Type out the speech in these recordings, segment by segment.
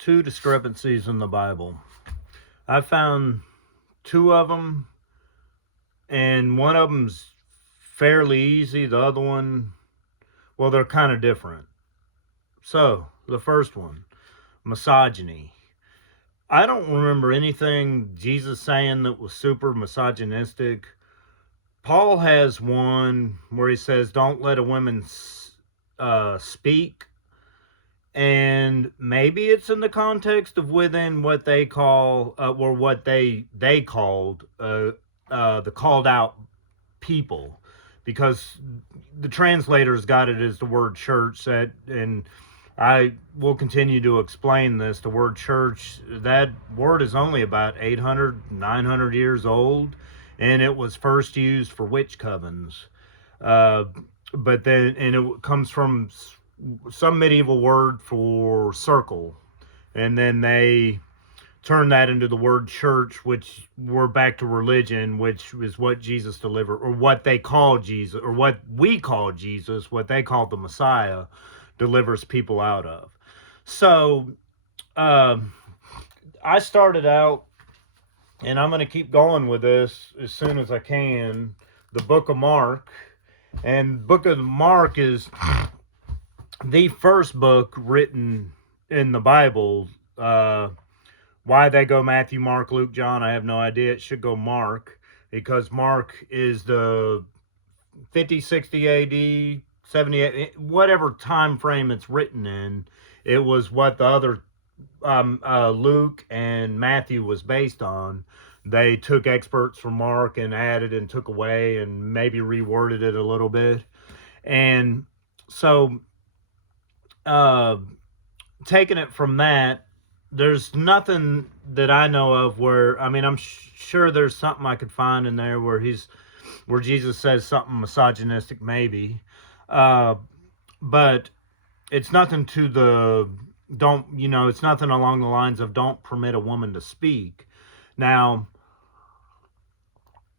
two discrepancies in the Bible. I found two of them, and one of them's fairly easy. The other one, well, they're kind of different. So, the first one, misogyny. I don't remember anything Jesus saying that was super misogynistic. Paul has one where he says, "Don't let a woman speak," and maybe it's in the context of within what they call, or what they called the called out people, because the translators got it as the word church. That, and I will continue to explain this. The word church, that word is only about 800, 900 years old, and it was first used for witch covens. Uh, but then, and it comes from some medieval word for circle, and then they turned that into the word church, which we're back to religion, which is what Jesus delivered, or what they call Jesus, or what we call Jesus, what they call the Messiah, delivers people out of. So I started out, and I'm going to keep going with this as soon as I can, the book of Mark. And book of Mark is the first book written in the Bible. Why they go Matthew, Mark, Luke, John, I have no idea. It should go Mark, because Mark is the 50, 60 AD, 78, whatever time frame it's written in. It was what the other Luke and Matthew was based on. They took experts from Mark and added and took away and maybe reworded it a little bit. And so, taking it from that, there's nothing that I know of where, I mean, I'm sure there's something I could find in there where Jesus says something misogynistic, maybe. But it's nothing to it's nothing along the lines of don't permit a woman to speak. Now,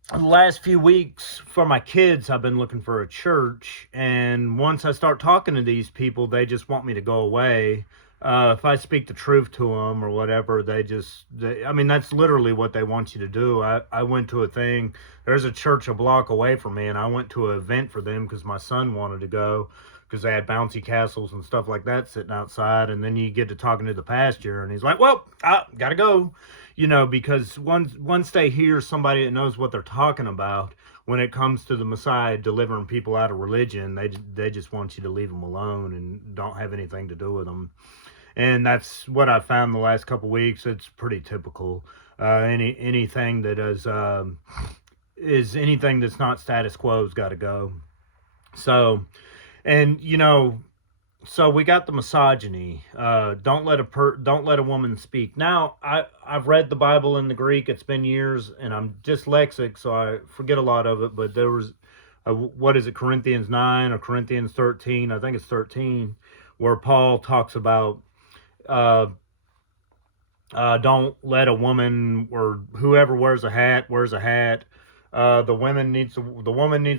the last few weeks for my kids, I've been looking for a church, and once I start talking to these people, they just want me to go away. If I speak the truth to them or whatever, I mean, that's literally what they want you to do. I went to a thing, there's a church a block away from me, and I went to an event for them because my son wanted to go, because they had bouncy castles and stuff like that sitting outside. And then you get to talking to the pastor, and he's like, well, I gotta go, because once they hear somebody that knows what they're talking about when it comes to the Messiah delivering people out of religion, they just want you to leave them alone and don't have anything to do with them. And that's what I found the last couple of weeks. It's pretty typical. Anything that is anything that's not status quo's got to go. So, and so we got the misogyny. Don't let a woman speak. Now, I've read the Bible in the Greek. It's been years, and I'm dyslexic, so I forget a lot of it. But there was, what is it, Corinthians 9 or Corinthians 13? I think it's 13, where Paul talks about don't let a woman, or whoever wears a hat wears a hat. The woman needs to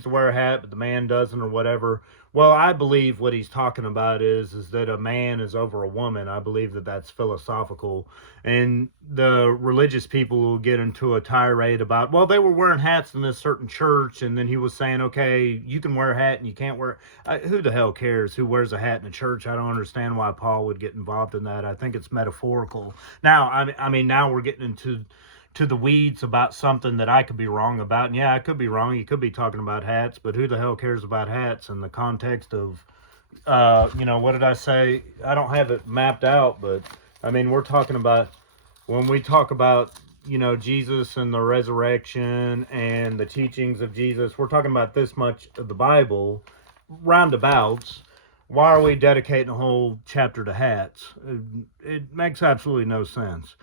wear a hat, but the man doesn't, or whatever. Well, I believe what he's talking about is that a man is over a woman. I believe that that's philosophical, and the religious people will get into a tirade about, well, they were wearing hats in this certain church, and then he was saying, okay, you can wear a hat and you can't wear. Who the hell cares who wears a hat in a church? I don't understand why Paul would get involved in that. I think it's metaphorical. Now, I mean, now we're getting into the weeds about something that I could be wrong about. And yeah, I could be wrong. You could be talking about hats, but who the hell cares about hats in the context of, what did I say? I don't have it mapped out, but I mean, we're talking about, when we talk about, Jesus and the resurrection and the teachings of Jesus, we're talking about this much of the Bible, roundabouts. Why are we dedicating a whole chapter to hats? It makes absolutely no sense.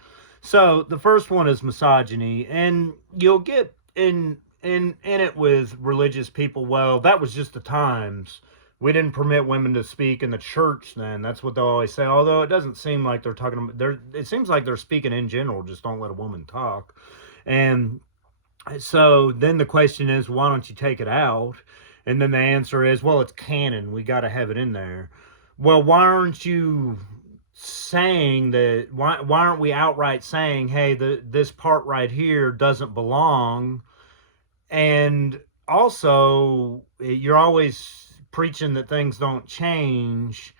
So the first one is misogyny, and you'll get in it with religious people. Well, that was just the times. We didn't permit women to speak in the church then. That's what they'll always say. Although it doesn't seem like they're talking about, it seems like they're speaking in general, just don't let a woman talk. And so then the question is, why don't you take it out? And then the answer is, well, it's canon. We got to have it in there. Well, why aren't you saying that why aren't we outright saying, hey, this part right here doesn't belong? And also, you're always preaching that things don't change.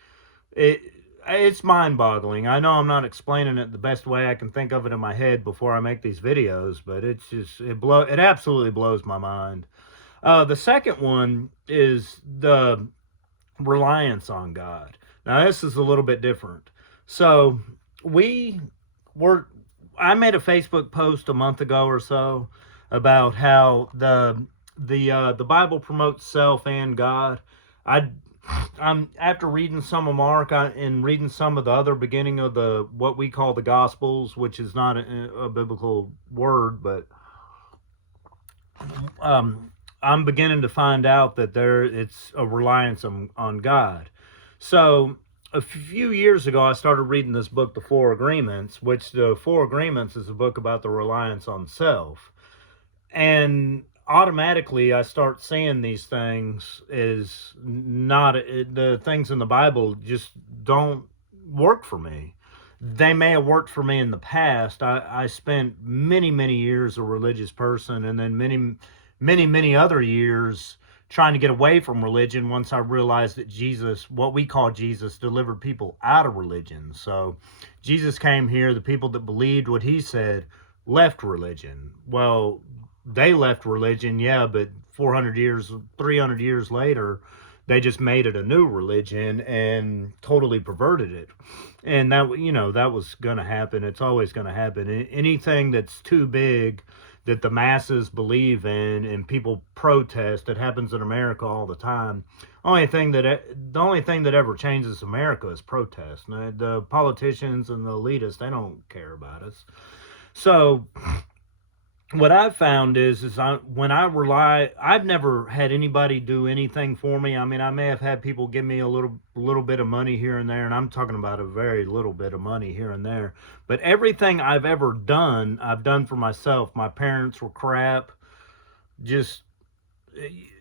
It's mind-boggling. I know I'm not explaining it the best way I can think of it in my head before I make these videos, but it absolutely blows my mind. The second one is the reliance on God. Now this is a little bit different. So we were I made a Facebook post a month ago or so about how the Bible promotes self and God. I I'm after reading some of Mark and reading some of the other beginning of the what we call the Gospels, which is not a biblical word, but I'm beginning to find out that it's a reliance on God. So a few years ago, I started reading this book, The Four Agreements, which the Four Agreements is a book about the reliance on self. And automatically, I start seeing these things as not the things in the Bible just don't work for me. They may have worked for me in the past. I spent many years a religious person, and then many other years trying to get away from religion once I realized that Jesus, what we call Jesus, delivered people out of religion. So Jesus came here, the people that believed what he said left religion. Well, they left religion, yeah, but 400 years, 300 years later, they just made it a new religion and totally perverted it. And that was going to happen. It's always going to happen. Anything that's too big that the masses believe in and people protest, it happens in America all the time. The only thing that ever changes America is protest. The politicians and the elitists, they don't care about us. So what I've found is when I've never had anybody do anything for me. I mean, I may have had people give me a little bit of money here and there, and I'm talking about a very little bit of money here and there. But everything I've ever done, I've done for myself. My parents were crap. Just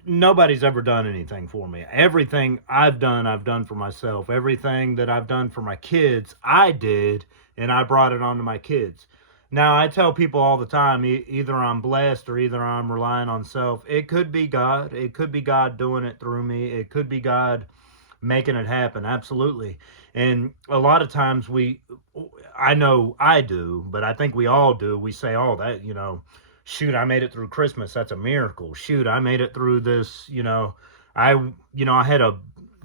nobody's ever done anything for me. Everything I've done for myself. Everything that I've done for my kids, I did, and I brought it on to my kids. Now, I tell people all the time, either I'm blessed or either I'm relying on self. It could be God. It could be God doing it through me. It could be God making it happen. Absolutely. And a lot of times I know I do, but I think we all do. We say, oh, shoot, I made it through Christmas. That's a miracle. Shoot, I made it through this. I had a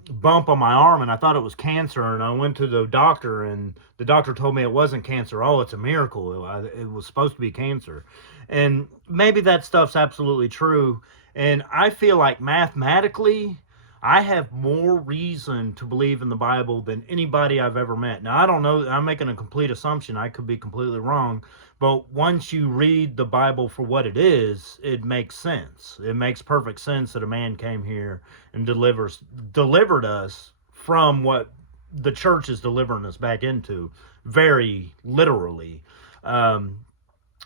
bump on my arm and I thought it was cancer, and I went to the doctor and the doctor told me it wasn't cancer. Oh, it's a miracle. It was supposed to be cancer. And maybe that stuff's absolutely true. And I feel like mathematically, I have more reason to believe in the Bible than anybody I've ever met. Now, I don't know. I'm making a complete assumption. I could be completely wrong. But once you read the Bible for what it is, it makes sense. It makes perfect sense that a man came here and delivered us from what the church is delivering us back into, very literally.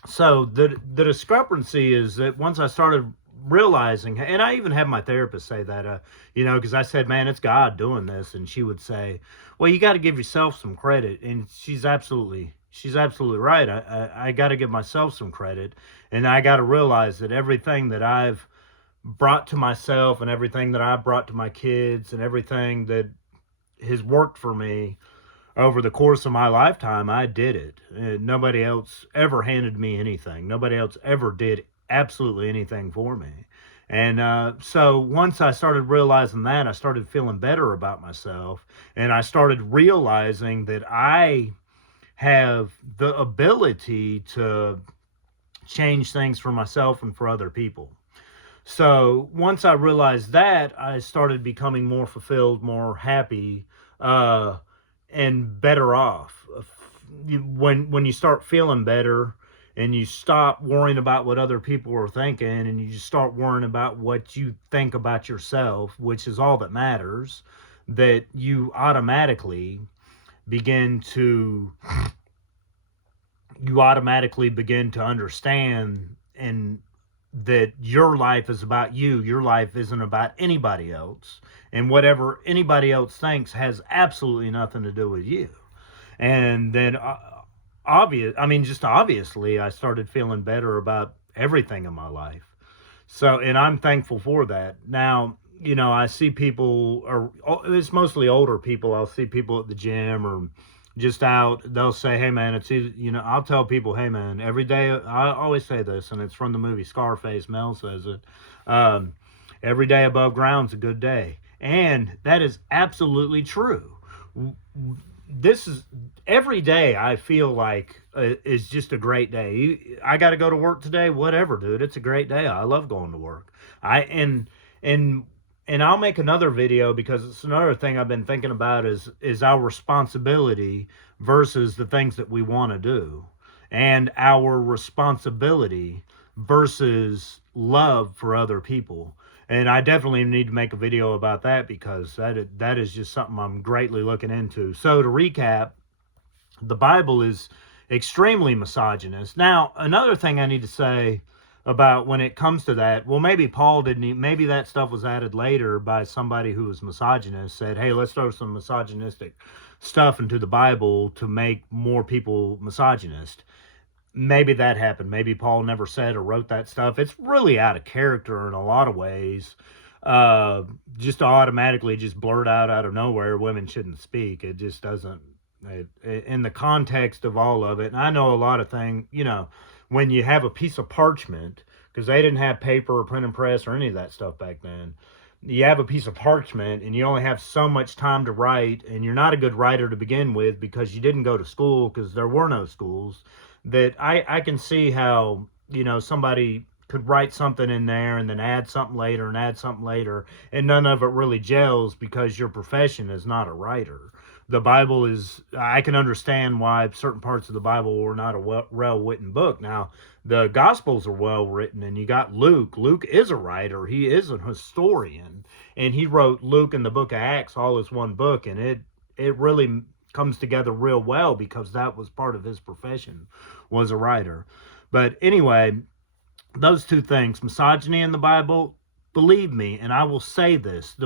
So the discrepancy is that once I started realizing, and I even had my therapist say that, because I said, man, it's God doing this. And she would say, well, you got to give yourself some credit. And she's absolutely right. I got to give myself some credit. And I got to realize that everything that I've brought to myself and everything that I've brought to my kids and everything that has worked for me over the course of my lifetime, I did it. Nobody else ever handed me anything. Nobody else ever did absolutely anything for me. And so once I started realizing that, I started feeling better about myself. And I started realizing that I have the ability to change things for myself and for other people. So once I realized that, I started becoming more fulfilled, more happy, and better off. When you start feeling better and you stop worrying about what other people are thinking and you just start worrying about what you think about yourself, which is all that matters, that you automatically begin to understand and that your life is about you. Your life isn't about anybody else. And whatever anybody else thinks has absolutely nothing to do with you. And then just obviously I started feeling better about everything in my life. So, and I'm thankful for that. Now, I see people, or it's mostly older people. I'll see people at the gym or just out. They'll say, "Hey, man, it's easy." I'll tell people, "Hey, man, every day." I always say this, and it's from the movie Scarface. Mel says it. Um, every day above ground's a good day, and that is absolutely true. This is every day I feel like is just a great day. I got to go to work today, whatever, dude. It's a great day. I love going to work. I and and I'll make another video because it's another thing I've been thinking about is our responsibility versus the things that we want to do, and our responsibility versus love for other people. And I definitely need to make a video about that because that is just something I'm greatly looking into. So to recap, the Bible is extremely misogynist. Now, another thing I need to say about when it comes to that, well, maybe Paul didn't, maybe that stuff was added later by somebody who was misogynist, said, hey, let's throw some misogynistic stuff into the Bible to make more people misogynist. Maybe that happened. Maybe Paul never said or wrote that stuff. It's really out of character in a lot of ways. Just to automatically just blurt out of nowhere, women shouldn't speak. It just doesn't. In the context of all of it, and I know a lot of things. When you have a piece of parchment, because they didn't have paper or printing press or any of that stuff back then. You have a piece of parchment and you only have so much time to write, and you're not a good writer to begin with because you didn't go to school, because there were no schools. That I can see how somebody could write something in there and then add something later and add something later, and none of it really gels because your profession is not a writer. The Bible is, I can understand why certain parts of the Bible were not a well written book. Now, the Gospels are well written, and you got Luke. Luke is a writer, he is a historian, and he wrote Luke and the book of Acts all as one book, and it really comes together real well because that was part of his profession, was a writer. But anyway, those two things, misogyny in the Bible, believe me, and I will say this,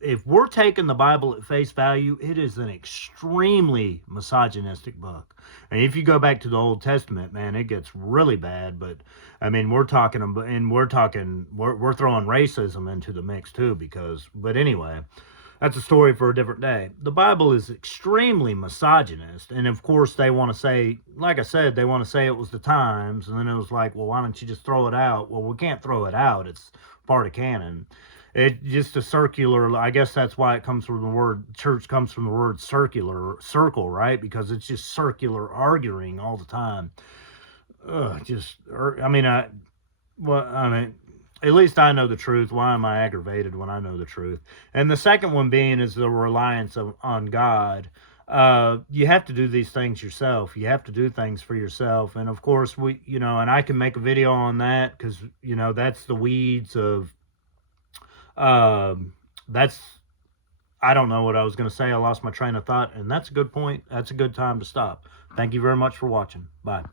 if we're taking the Bible at face value, it is an extremely misogynistic book. And if you go back to the Old Testament, man, it gets really bad. But I mean, we're throwing racism into the mix too, but anyway, that's a story for a different day. The Bible is extremely misogynist. And of course, they want to say, like I said, they want to say it was the times. And then it was like, well, why don't you just throw it out? Well, we can't throw it out. It's part of canon. It just a circular, I guess that's why it comes from the word, church comes from the word circle, right? Because it's just circular arguing all the time. I mean, at least I know the truth. Why am I aggravated when I know the truth? And the second one being is the reliance on God. You have to do these things yourself. You have to do things for yourself. And of course, and I can make a video on that because, that's the weeds of, that's, I don't know what I was going to say. I lost my train of thought, and that's a good point. That's a good time to stop. Thank you very much for watching. Bye.